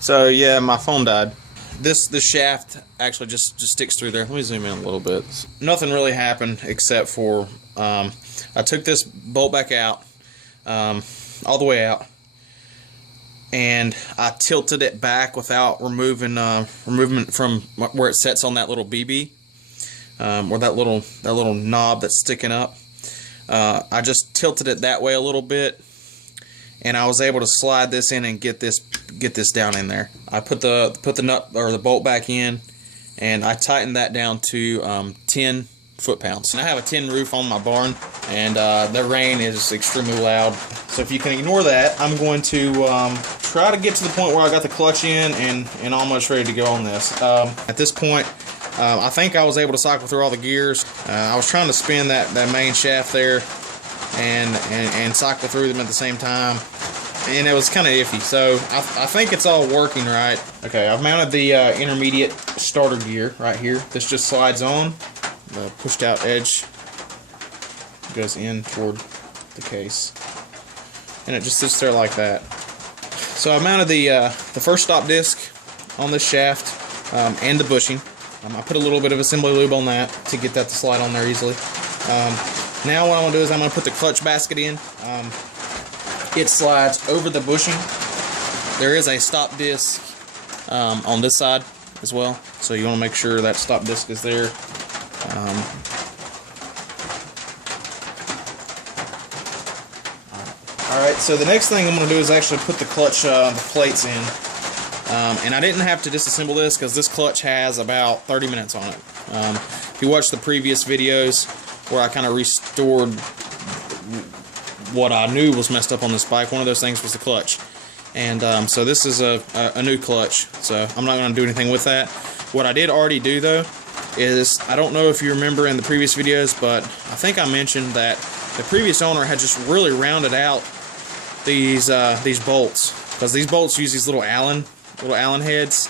So yeah, my phone died. This shaft actually just sticks through there. Let me zoom in a little bit. Nothing really happened except for I took this bolt back out, all the way out, and I tilted it back without removing it from where it sets on that little BB, or that little knob that's sticking up. I just tilted it that way a little bit, and I was able to slide this in and get this down in there. I put the nut or the bolt back in, and I tightened that down to 10 foot-pounds. And I have a tin roof on my barn, and the rain is extremely loud. So if you can ignore that, I'm going to try to get to the point where I got the clutch in and almost ready to go on this. At this point, I think I was able to cycle through all the gears. I was trying to spin that main shaft there and cycle through them at the same time, and it was kind of iffy. So I think it's all working right. Okay, I've mounted the intermediate starter gear right here. This just slides on. The pushed out edge goes in toward the case, and it just sits there like that. So I mounted the first stop disc on this shaft and the bushing. I put a little bit of assembly lube on that to get that to slide on there easily. Now what I'm going to do is I'm going to put the clutch basket in. It slides over the bushing. There is a stop disc on this side as well, so you want to make sure that stop disc is there. Alright, so the next thing I'm going to do is actually put the clutch the plates in. And I didn't have to disassemble this because this clutch has about 30 minutes on it. If you watch the previous videos where I kind of restored what I knew was messed up on this bike, one of those things was the clutch. And so this is a new clutch, so I'm not going to do anything with that. What I did already do though is, I don't know if you remember in the previous videos, but I think I mentioned that the previous owner had just really rounded out these bolts, because these bolts use these little Allen heads,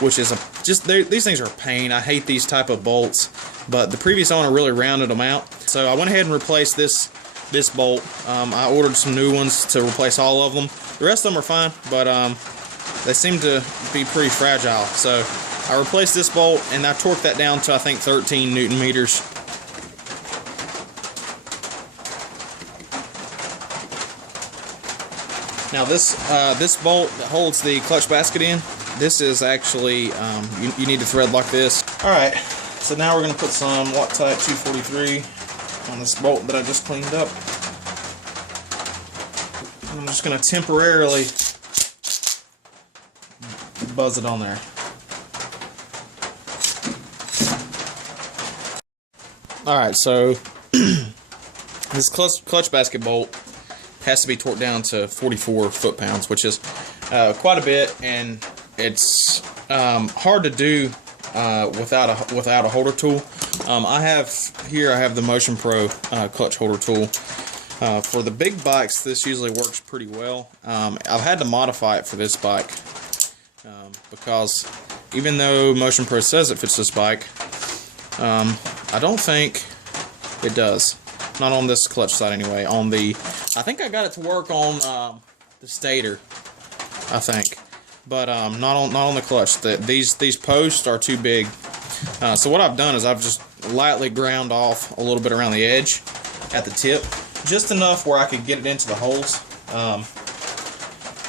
which is these things are a pain. I hate these type of bolts, but the previous owner really rounded them out. So I went ahead and replaced this bolt. I ordered some new ones to replace all of them. The rest of them are fine, but they seem to be pretty fragile. So I replaced this bolt, and I torqued that down to I think 13 Newton meters. Now this bolt that holds the clutch basket in, this is actually, you need to thread like this. Alright, so now we're going to put some Loctite 243 on this bolt that I just cleaned up. And I'm just going to temporarily buzz it on there. Alright, so this clutch basket bolt has to be torqued down to 44 foot-pounds, which is quite a bit, and it's hard to do without a holder tool. I have the Motion Pro clutch holder tool. For the big bikes, this usually works pretty well. I've had to modify it for this bike because even though Motion Pro says it fits this bike, I don't think it does. Not on this clutch side anyway. I think I got it to work on the stator, I think, but not on the clutch. These posts are too big. So what I've done is I've just lightly ground off a little bit around the edge at the tip, just enough where I could get it into the holes.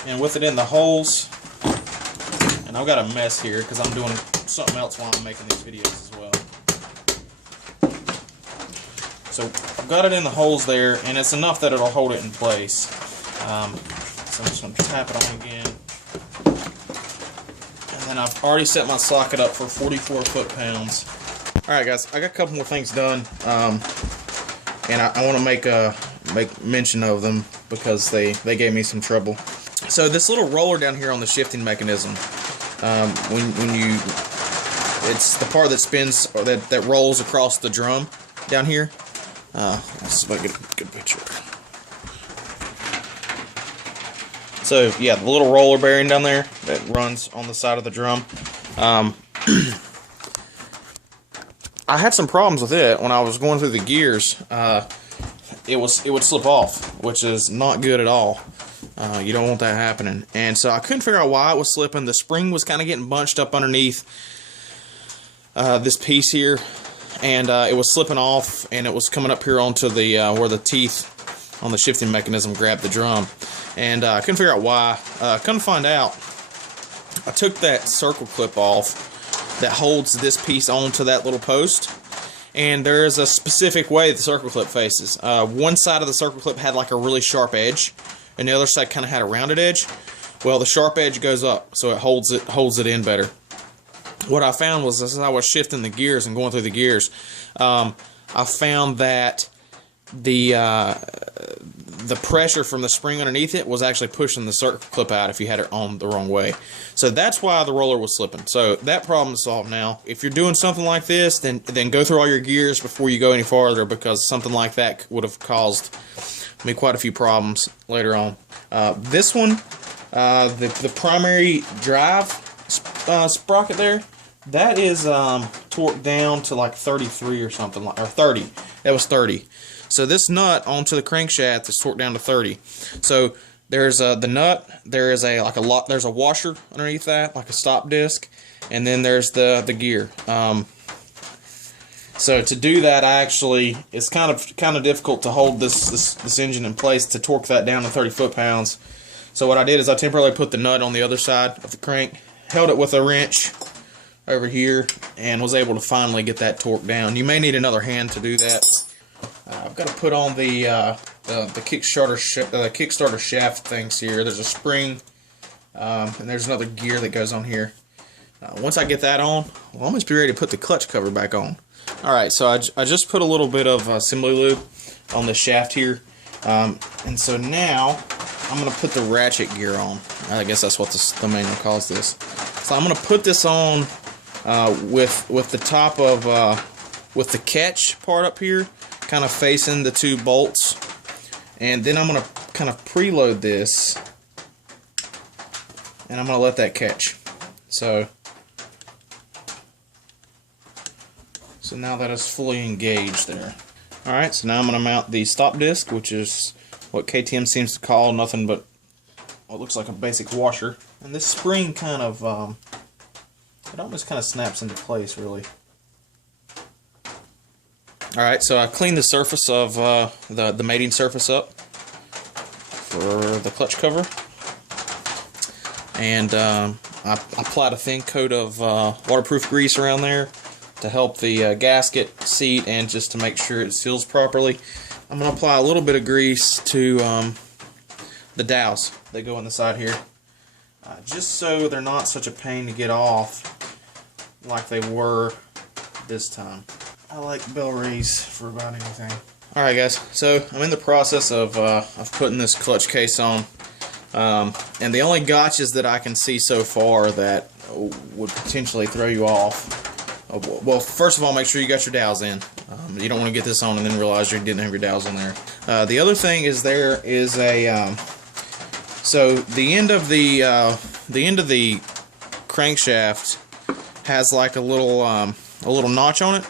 And with it in the holes, and I've got a mess here because I'm doing something else while I'm making these videos as well. So I've got it in the holes there, and it's enough that it'll hold it in place. So I'm just going to tap it on again. And then I've already set my socket up for 44 foot-pounds. Alright guys, I got a couple more things done. And I want to make mention of them because they gave me some trouble. So this little roller down here on the shifting mechanism, it's the part that spins, or that rolls across the drum down here. Let's see if I get a good picture. So yeah, the little roller bearing down there that runs on the side of the drum. I had some problems with it when I was going through the gears. It would slip off, which is not good at all. You don't want that happening. And so I couldn't figure out why it was slipping. The spring was kind of getting bunched up underneath this piece here, and it was slipping off, and it was coming up here onto the where the teeth on the shifting mechanism grabbed the drum. And I couldn't figure out why. Couldn't find out. I took that circle clip off that holds this piece onto that little post, and there is a specific way the circle clip faces. One side of the circle clip had like a really sharp edge, and the other side kind of had a rounded edge. Well, the sharp edge goes up, so it holds it in better. What I found was, as I was shifting the gears and going through the gears, I found that the pressure from the spring underneath it was actually pushing the circle clip out if you had it on the wrong way. So that's why the roller was slipping. So that problem is solved now. If you're doing something like this, then go through all your gears before you go any farther, because something like that would have caused me quite a few problems later on. This one, the primary drive sprocket there, that is torqued down to like 33 or something, or 30. That was 30. So this nut onto the crankshaft is torqued down to 30. So there's the nut. There is there's a washer underneath that, like a stop disc, and then there's the gear. So to do that, it's kind of difficult to hold this engine in place to torque that down to 30 foot-pounds. So what I did is I temporarily put the nut on the other side of the crank, held it with a wrench over here, and was able to finally get that torque down. You may need another hand to do that. I've got to put on the kickstarter shaft things here. There's a spring, and there's another gear that goes on here. Once I get that on, we'll almost be ready to put the clutch cover back on. Alright, so I just put a little bit of assembly lube on the shaft here, and so now I'm going to put the ratchet gear on. I guess that's what the manual calls this. So I'm going to put this on with the top of with the catch part up here, kind of facing the two bolts, and then I'm going to kind of preload this, and I'm going to let that catch. So now that is fully engaged there. Alright, so now I'm going to mount the stop disc, which is what KTM seems to call nothing but what looks like a basic washer. And this spring kind of, it almost kind of snaps into place, really. Alright, so I cleaned the surface of the mating surface up for the clutch cover. And I applied a thin coat of waterproof grease around there to help the gasket seat and just to make sure it seals properly. I'm going to apply a little bit of grease to the dowels that go on the side here, just so they're not such a pain to get off like they were this time. I like bell rays for about anything. Alright guys, so I'm in the process of putting this clutch case on, and the only gotchas that I can see so far that would potentially throw you off. Well, first of all, make sure you got your dowels in. You don't want to get this on and then realize you didn't have your dowels on there. The other thing is there is a so the end of the crankshaft has like a little notch on it.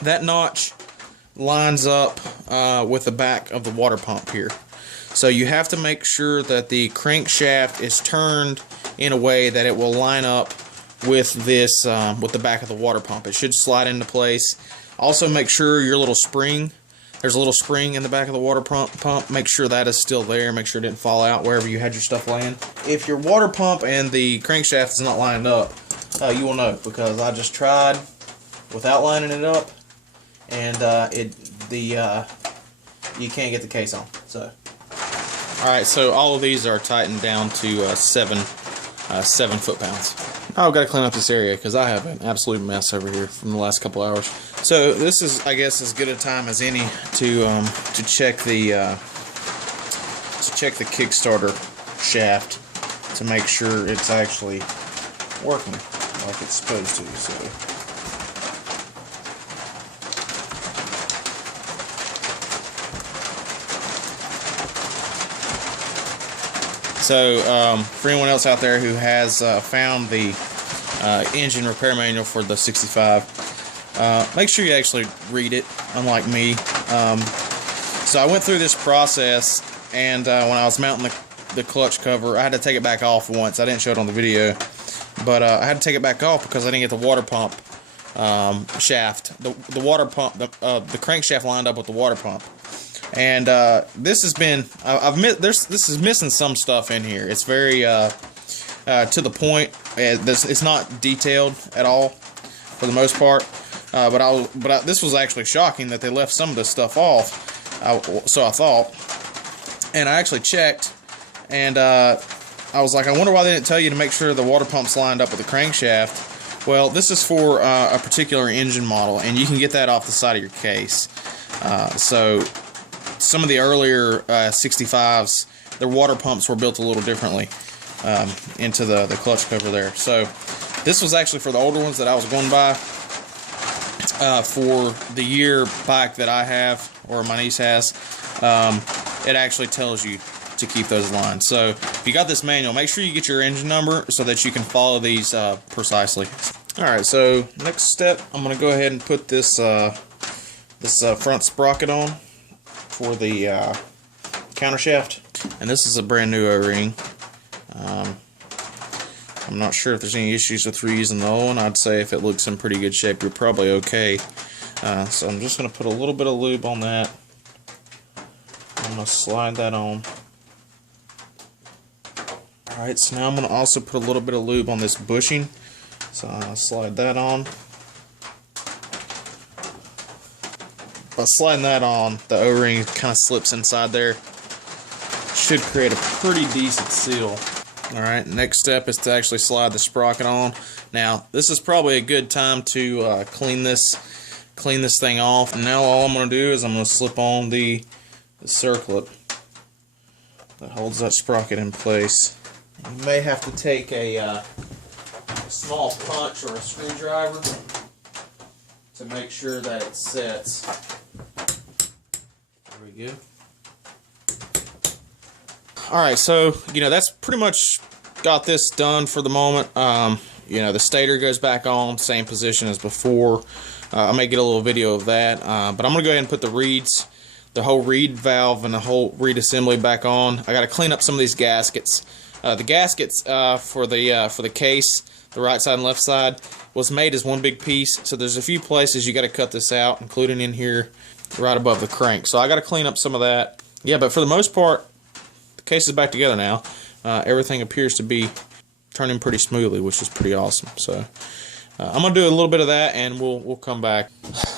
That notch lines up with the back of the water pump here. So you have to make sure that the crankshaft is turned in a way that it will line up with this with the back of the water pump. It should slide into place. Also make sure your little spring, there's a little spring in the back of the water pump, make sure that is still there. Make sure it didn't fall out wherever you had your stuff laying. If your water pump and the crankshaft is not lined up, you will know, because I just tried without lining it up, and you can't get the case on. So alright, so all of these are tightened down to 7 foot-pounds. Now I've got to clean up this area because I have an absolute mess over here from the last couple hours. So this is, I guess, as good a time as any to check the Kickstarter shaft to make sure it's actually working like it's supposed to. So for anyone else out there who has found the engine repair manual for the 65, make sure you actually read it, unlike me. So I went through this process, and when I was mounting the clutch cover. I had to take it back off once. I didn't show it on the video, but I had to take it back off because I didn't get the water pump shaft, the water pump, the crankshaft lined up with the water pump. And this has been, this is missing some stuff in here. It's very to the point. It's not detailed at all for the most part. But this was actually shocking that they left some of this stuff off. So I thought, and I actually checked, and I was like, I wonder why they didn't tell you to make sure the water pump's lined up with the crankshaft. Well, this is for a particular engine model, and you can get that off the side of your case. So some of the earlier 65s, their water pumps were built a little differently into the clutch cover there. So this was actually for the older ones that I was going by. For the year bike that I have, or my niece has, it actually tells you to keep those lines. So if you got this manual, make sure you get your engine number so that you can follow these precisely. Alright, so next step, I'm going to go ahead and put this front sprocket on for the countershaft. And this is a brand new O-ring. I'm not sure if there's any issues with reusing the old one. I'd say if it looks in pretty good shape, you're probably okay. So I'm just going to put a little bit of lube on that. I'm going to slide that on. Alright, so now I'm going to also put a little bit of lube on this bushing. So I'll slide that on. By sliding that on, the O-ring kind of slips inside there. Should create a pretty decent seal. Alright, next step is to actually slide the sprocket on. Now, this is probably a good time to clean this thing off. And now all I'm going to do is I'm going to slip on the circlip that holds that sprocket in place. You may have to take a small punch or a screwdriver to make sure that it sets. There we go. Alright, so, that's pretty much got this done for the moment. The stator goes back on, same position as before. I may get a little video of that, but I'm going to go ahead and put the reeds, the whole reed valve and the whole reed assembly back on. I got to clean up some of these gaskets. The gaskets for the case, the right side and left side, was made as one big piece, so there's a few places you got to cut this out, including in here right above the crank. So I got to clean up some of that. Yeah, but for the most part, the case is back together now. Everything appears to be turning pretty smoothly, which is pretty awesome. So I'm gonna do a little bit of that, and we'll come back.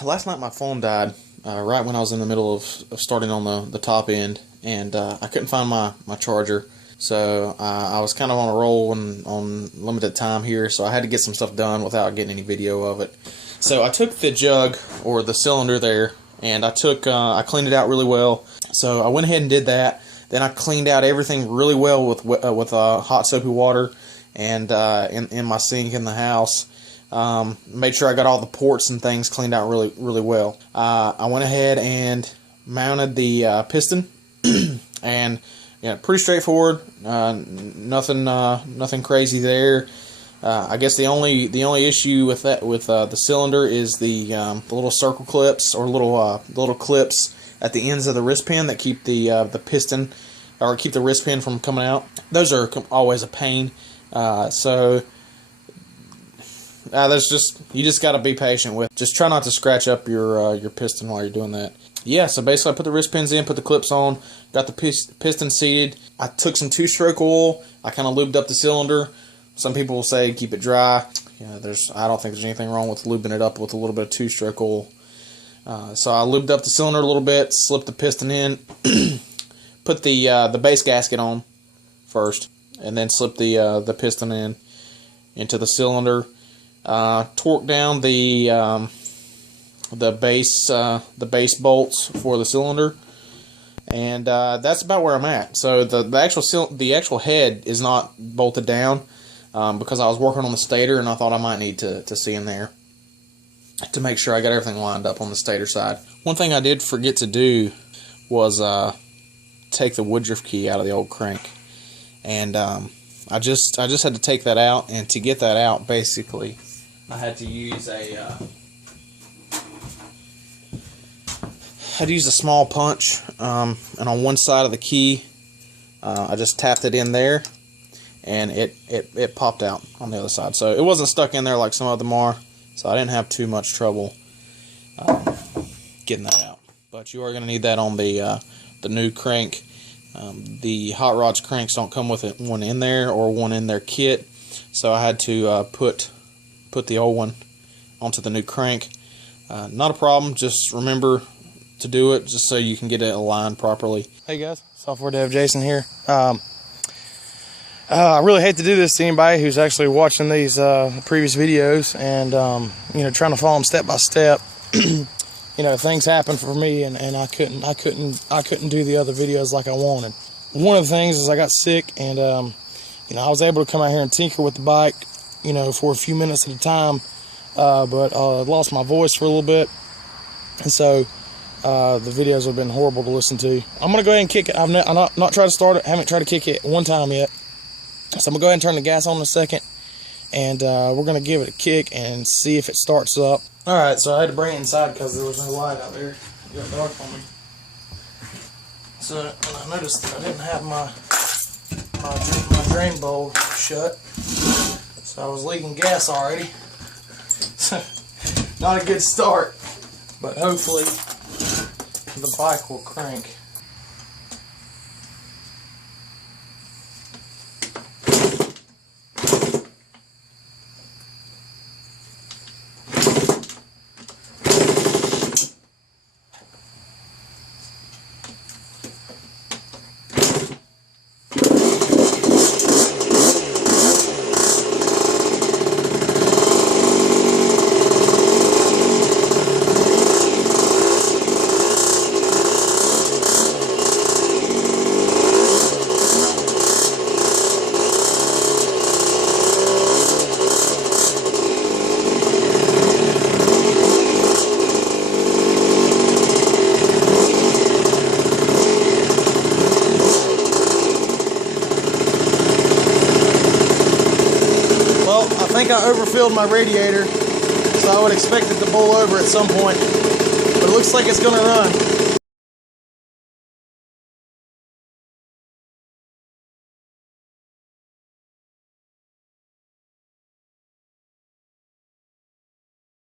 Last night my phone died right when I was in the middle of starting on the top end, and I couldn't find my charger. So I was kind of on a roll and on limited time here, so I had to get some stuff done without getting any video of it. So I took the jug, or the cylinder there, and I cleaned it out really well. So I went ahead and did that. Then I cleaned out everything really well with hot soapy water, and in my sink in the house. Made sure I got all the ports and things cleaned out really well. I went ahead and mounted the piston, and pretty straightforward. Nothing crazy there. I guess the only issue with that the cylinder is the little circle clips, or little clips at the ends of the wrist pin that keep the piston, or keep the wrist pin from coming out. Those are always a pain. So you just got to be patient with. Just try not to scratch up your piston while you're doing that. Yeah, so basically I put the wrist pins in, put the clips on, got the piston seated. I took some 2-stroke oil. I kind of lubed up the cylinder. Some people will say keep it dry. I don't think there's anything wrong with lubing it up with a little bit of 2-stroke oil. So I lubed up the cylinder a little bit, slipped the piston in, put the base gasket on first, and then slip the piston into the cylinder. Torque down the base bolts for the cylinder, and that's about where I'm at. So the actual head is not bolted down because I was working on the stator, and I thought I might need to see in there to make sure I got everything lined up on the stator side. One thing I did forget to do was take the woodruff key out of the old crank, and I just had to take that out, and to get that out, basically I had to use a small punch, and on one side of the key I just tapped it in there, and it popped out on the other side. So it wasn't stuck in there like some of them are, so I didn't have too much trouble getting that out. But you are going to need that on the new crank. The Hot Rods cranks don't come with one in there or one in their kit, so I had to put the old one onto the new crank. Not a problem, just remember to do it just so you can get it aligned properly. Hey guys, Software Dev Jason here. I really hate to do this to anybody who's actually watching these previous videos and you know, trying to follow them step by step. You know, things happen for me, and I couldn't do the other videos like I wanted. One of the things is I got sick, and you know, I was able to come out here and tinker with the bike, you know, for a few minutes at a time, but I lost my voice for a little bit, and so the videos have been horrible to listen to. I'm gonna go ahead and kick it. I'm not tried to start it. Haven't tried to kick it one time yet. So I'm gonna go ahead and turn the gas on in a second, and we're gonna give it a kick and see if it starts up. All right, so I had to bring it inside because there was no light out there. It got dark on me. So and I noticed that I didn't have my drain bowl shut, so I was leaking gas already. Not a good start, but hopefully the bike will crank. I think I overfilled my radiator, so I would expect it to boil over at some point, but it looks like it's going to run.